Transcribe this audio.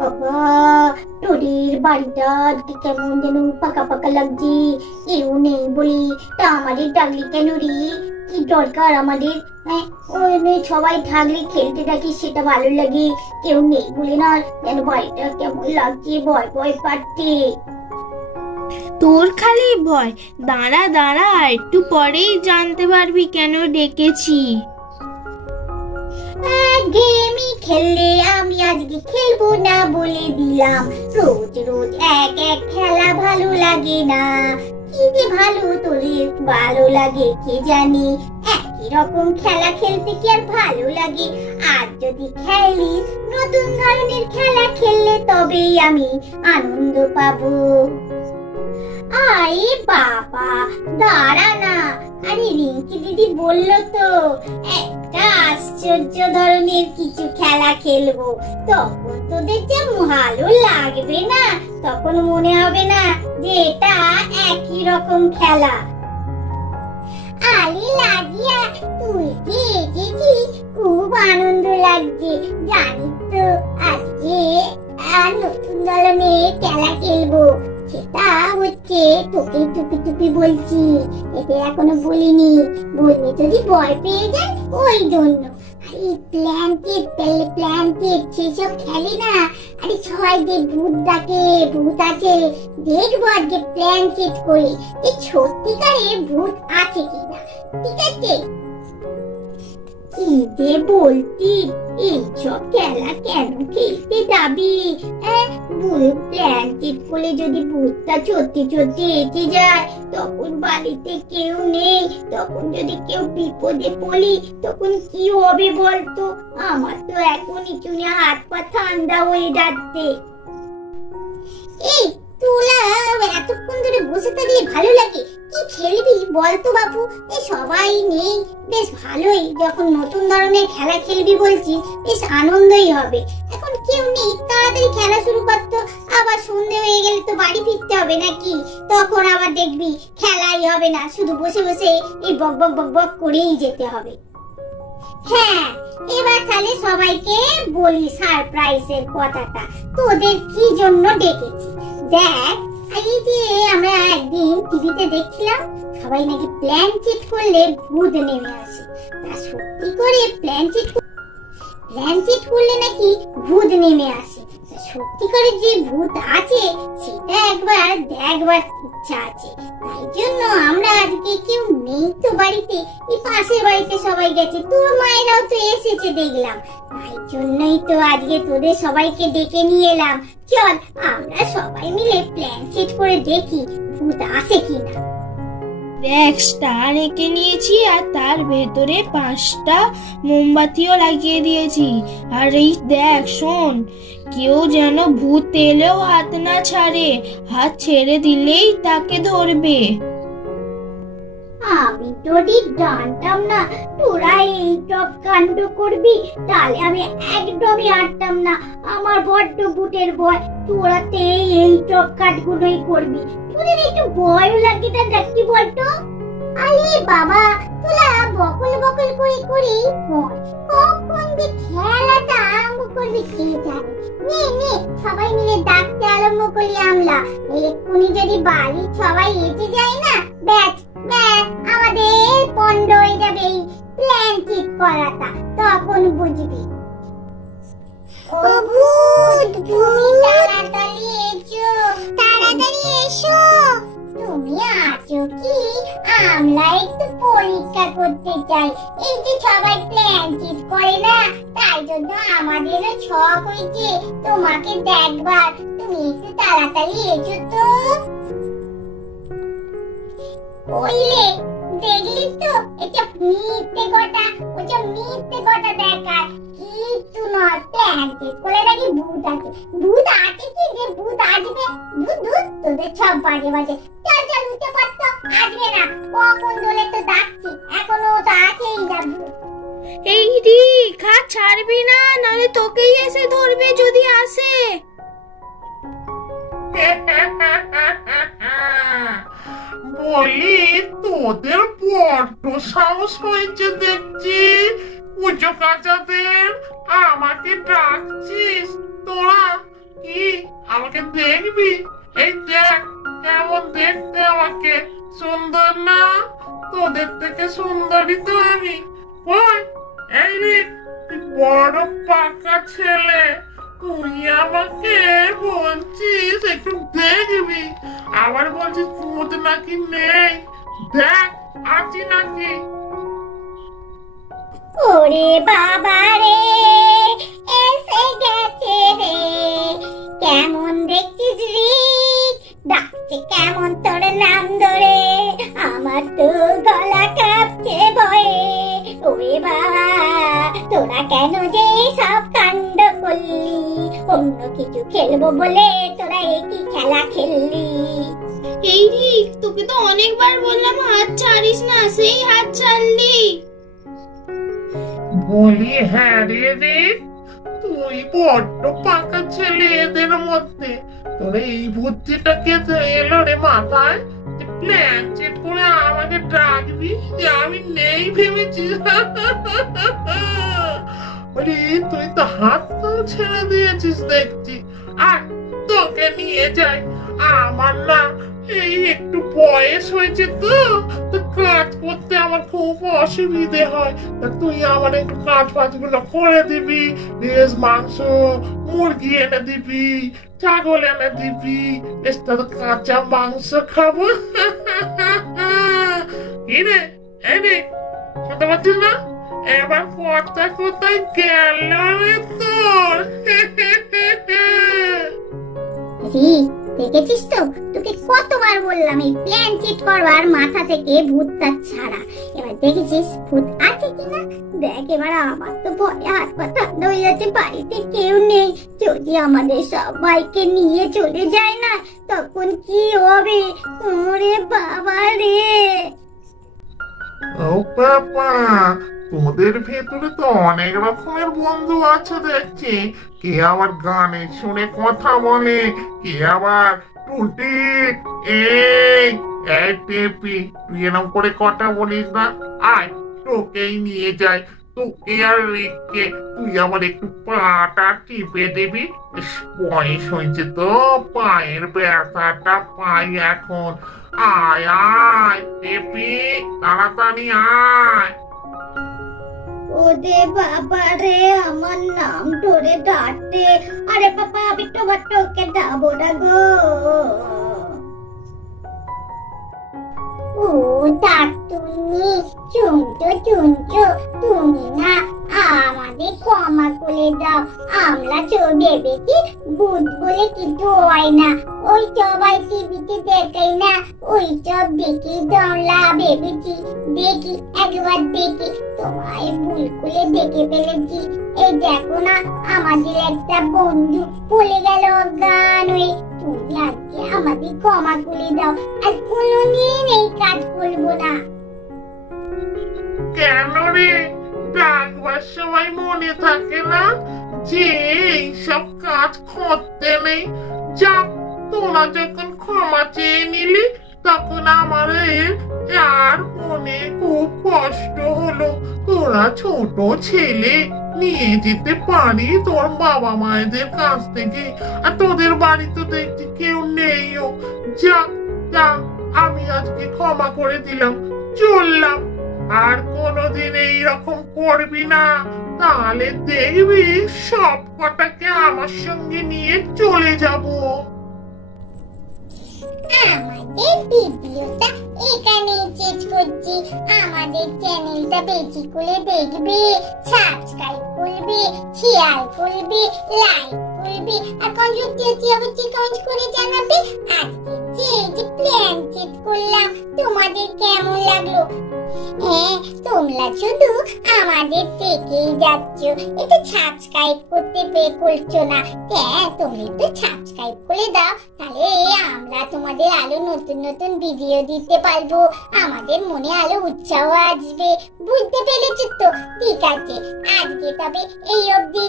বাবা, তোদের বাড়িটা আজকে কেমন যেন পাকা পাকা লাগছে। কেউ নেই বলি তা আমাদের ডাকলি কেন রে? কি দরকার আমাদের? সবাই থাকলে খেলতে থাকি, সেটা ভালো লাগে। কেউ নেই বলে না যেন বাড়িটা কেমন লাগছে, ভয় ভয় পাচ্ছে। তোর খালি ভয়? দাঁড়া দাঁড়া, একটু পরেই জানতে পারবি কেন ডেকেছি। গেমই খেললে আমি আজকে খেলবো না বলে দিলাম। রোজ রোজ এক এক খেলা ভালো লাগে না। কি যে ভালো তোদের ভালো লাগে কে জানি। একই রকম খেলা খেলতে কি আর ভালো লাগে? আর যদি খেলি নতুন ধরনের খেলা খেললে তবেই আমি আনন্দ পাবো। আরে বাবা দাঁড়া না, আরে রিঙ্কি দিদি বললো তো একটা আশ্চর্য ধরনের কিছু খেলা খেলবো। তখন তোদের যে ভালো লাগবে না, তখন মনে হবে না যে এটা একই রকম খেলা। আরে লাগিয়া, তুই যে এসেছিস খুব আনন্দ লাগছে। জানিস তো আজকে নতুন ধরনের খেলা খেলবো। সেটা হচ্ছে তোকে টুপি টুপি বলছি, এতে এখনো বলিনি। বললে যদি ভয় পেয়ে যায় ওই জন্য। আরে প্ল্যাঙ্কেট সেসব খেলি না। আরে সবাই যে ভূত ডাকে, ভূত আছে, দেখবো আজকে প্ল্যাঙ্কেট করে যে সত্যিকারে ভূত আছে কিনা। ঠিক আছে? কি যে বলতি, এইসব খেলা কেন খেলতে যাবি? প্ল্যাঙ্কেট করলে যদি ভূতটা সত্যি সত্যি এসে যায়, তখন বাড়িতে কেউ নেই, তখন যদি কেউ বিপদে পড়ি তখন কি হবে বলতো? আমার তো এখনই শুনে হাত পা ঠান্ডা হয়ে যাচ্ছে। এই তোলা এতক্ষণ ধরে বসে থাকলে ভালো লাগে? কি খেলবি বলতো বাবু? সবাই নেই, বেশ ভালোই। যখন নতুন ধরনের খেলা খেলবি বলছি, বেশ আনন্দই হবে। এখন কেউ নেই, তাড়াতাড়ি খেলা শুরু করতো। আবার সন্ধে হয়ে গেলে তো বাড়ি ফিরতে হবে নাকি? তখন আবার দেখবি খেলাই হবে না, শুধু বসে বসে এই বক বক বক বক করেই যেতে হবে। হ্যাঁ, এবার তাহলে সবাইকে বলি সারপ্রাইজের কথাটা, তোদের কি জন্য ডেকেছি। দেখ, এই যে আমরা একদিন টিভিতে দেখছিলাম সবাই নাকি প্ল্যাঙ্কেট করলে ভূত নেমে আসে। তা সত্যি করে প্ল্যাঙ্কেট করলে নাকি ভূত নেমে আসে? সত্যি করে যে ভূত আছে সেটা একবার দেখবার ইচ্ছা আছে। তাই জন্য আমরা আজকে, কেউ নেই তো বাড়িতে, এই পাশের বাড়িতে সবাই গেছে, তোর মায়েরাও তো এসেছে দেখলাম। তাই জন্যই তো আজকে তোদের সবাইকে ডেকে নিয়ে এলাম। চল আমরা সবাই মিলে প্ল্যাঙ্কেট করে দেখি ভূত আসে কিনা। দেখ, স্টার এঁকে নিয়েছি আর তার ভেতরে 5টা মোমবাতিও লাগিয়ে দিয়েছি। আর এই দেখ, শোন, কেউ যেন ভূত এলেও হাত না ছাড়ে। হাত ছেড়ে দিলেই তাকে ধরবে। আমি যদি জানতাম না তোরা এই সব কাণ্ড করবি, তাহলে আমি একদমই আটতাম না। আমার বড্ড ভূতের ভয়, তোরাতে এই সব কাজগুলোই করবি। তোদের একটু ভয় লাগে না দেখি বলতো? আরে বাবা, তোরা বকল বকল করে করে কখন যে খেলাটা আরম্ভ করবি কে জানে। নে নে, সবাই মিলে ডাকতে আরম্ভ করি আমরা। এক্ষুনি যদি বাড়ির সবাই এসে যায় না, ব্যাস আমাদের পণ্ড হয়ে যাবে এই প্ল্যাঙ্কেট করাটা। তখন বুঝবি। ও ভূত, তুমি তাড়াতাড়ি এসো, তাড়াতাড়ি এসো। তুমি আছো কি? আমরা একটু পরীক্ষা করতে চাই। এই যে সবাই প্ল্যাঙ্কেট করে না, তাই জন্য আমাদেরও শখ হয়েছে তোমাকে দেখবার। তুমি একটু তাড়াতাড়ি এসো তো। ওইলে দেখলি তো, এটা মিথ্যে কথা, ওটা মিথ্যে কথা দেখায়। কিছু নয়, প্ল্যাঙ্কেট করে নাকি ভূত আছে। ভূত আছে কি যে ভূত আসবে? তোদের সব বাজে বাজে। চল চল, উঠে পড়তো, আসবে না। কখন ধরে তো ডাকছি, এখনো তো আছেই না ভূত। এই রিক, হাত ছাড়বি না, নাহলে তোকেই এসে ধরবে যদি আসে। বলি, তোদের বড্ড সাহস হয়েছে দেখছি। পুজো কাচাদের আমাকে ডাকছিস? তোরা বড় পাকা ছেলে, তুই আমাকে বলছিস একটু দেখবি, আবার বলছিস ভূত নাকি নেই। দেখ আছি নাকি। ওরে বাবা রে, এসে গেছে রে, কেমন দেখছিস রে, ডাকছে কেমন তোর নাম ধরে, আমার তো গলা কাঁপছে ভয়ে। ওরে বাবা, তোরা কেন যে সব কাণ্ড করলি, অন্য কিছু খেলবো বলে তোরা একই খেলা খেললি। এই রিক, তোকে তো অনেকবার বললাম হাত ছাড়িস না, সেই হাত ছাড়লি। বলি হ্যাঁ রে রে, তুই বড্ড পাকা ছেলে এদের মধ্যে। তোর এই বুদ্ধিটা কে এলো রে মাথায়, প্ল্যান চেট করে আমাকে ডাকবি যে আমি নেই ভেবেছিস? বলি তুই তো হাতটাও ছেড়ে দিয়েছিস দেখছি। আর তোকে নিয়ে যাই, আমার না এই একটু বয়স হয়েছে তো, তো কাজ করতে আমার খুব অসুবিধে হয়। তা তুই আমার একটু কাজ ফাজগুলো করে দিবি, বেশ মাংস মুরগি এনে দিবি, ছাগল এনে দিবি, বেশ তো কাঁচা মাংস খাবো। কি রে, এই রে, শুনতে পাচ্ছিস না? এবার কথা কোথায় গেল রে তোর? দেখেছিস তো, তোকে কতবার বললাম এই প্ল্যান চিট করবার, মাথা থেকে ভূতটা ছাড়া। এবার দেখেছিস ভূত আছে কিনা? দেখ এবার আমার তো ভয়ে হাত পা ঠান্ডা হয়ে যাচ্ছে, বাড়িতে কেউ নেই। যদি আমাদের সবাইকে নিয়ে চলে যায় না, তখন কি হবে? ওরে বাবা রে। ও বাবা, তোদের ভেতরে তো অনেক রকমের বন্ধু আছে দেখছি। কে আবার গানে শুনে কথা বলে, কে আবার টুটি। এই এই টেপি, তুই এরকম করে কথা বলিস না। আয় তোকেই নিয়ে যাই, তোকে আর রেখে তুই আমার একটু পাটা টিপে দিবি। বেশ বয়স হয়েছে তো, পায়ের ব্যথাটা পাই এখন। আয় আয় টেপি, তাড়াতাড়ি আয়। ওরে বাবা রে, আমার নাম ধরে ডাকতে। আরে বাবা, আমি তোমার তোকে ডাবো না গো। ও ডাক তুমি, চুমচো চুমচো, তুমি না আমাদের ক্ষমা করে দাও। আমরা ভেবেছি ভূত বলে কিছু হয় না, ওই সবাই টিভিতে দেখাই না, ওই সব দেখে দমলা ভেবেছি। দেখি একবার দেখি, তোমায় ভুল করে দেখে ফেলেছি। এই দেখো না, আমাদের একটা বন্ধু পড়ে গেল অজ্ঞান হয়ে। তুমি আজকে আমাদের ক্ষমা করে দাও, আর কোনোদিন এই কাজ করবো না। কেন রে, ডাকবার সময় মনে থাকে না যে এইসব কাজ করতে নেই? যাক, তোরা যখন ক্ষমা চেয়ে নিলি, তখন আমার আর মনে খুব কষ্ট হলো। তোরা ছোট ছেলে, নিয়ে যেতে পারি তোর বাবা মায়েদের কাছ থেকে, আর তোদের বাড়ি তো দেখছি কেউ নেইও। যাক যাক, আমি আজকে ক্ষমা করে দিলাম, চললাম। আর কোনোদিন এইরকম করবি না, তাহলে দেখবি সব কটাকে আমার সঙ্গে নিয়ে চলে যাব। আমাদের ভিডিওটা এখানেই শেষ করছি। আমাদের চ্যানেলটা বেশি করে দেখবে, সাবস্ক্রাইব করবে, শেয়ার করবে, লাইক করবে, আর অবশ্যই কমেন্ট করে জানাবে আজকে যে প্ল্যান সেট করলাম তোমাদের কেমন লাগলো। হ্যাঁ, তোমরা শুধু আমাদের থেকেই যাচ্ছ, এটা সাবস্ক্রাইব করতে করছো না। হ্যাঁ, তোমরা একটু সাবস্ক্রাইব করে দাও, তাহলে আমরা তোমাদের আরো নতুন নতুন ভিডিও দিতে পারবো, আমাদের মনে আরো উৎসাহ আসবে। বুঝতে পেরেছো তো? ঠিক আছে, আজকে তবে এই অবধি।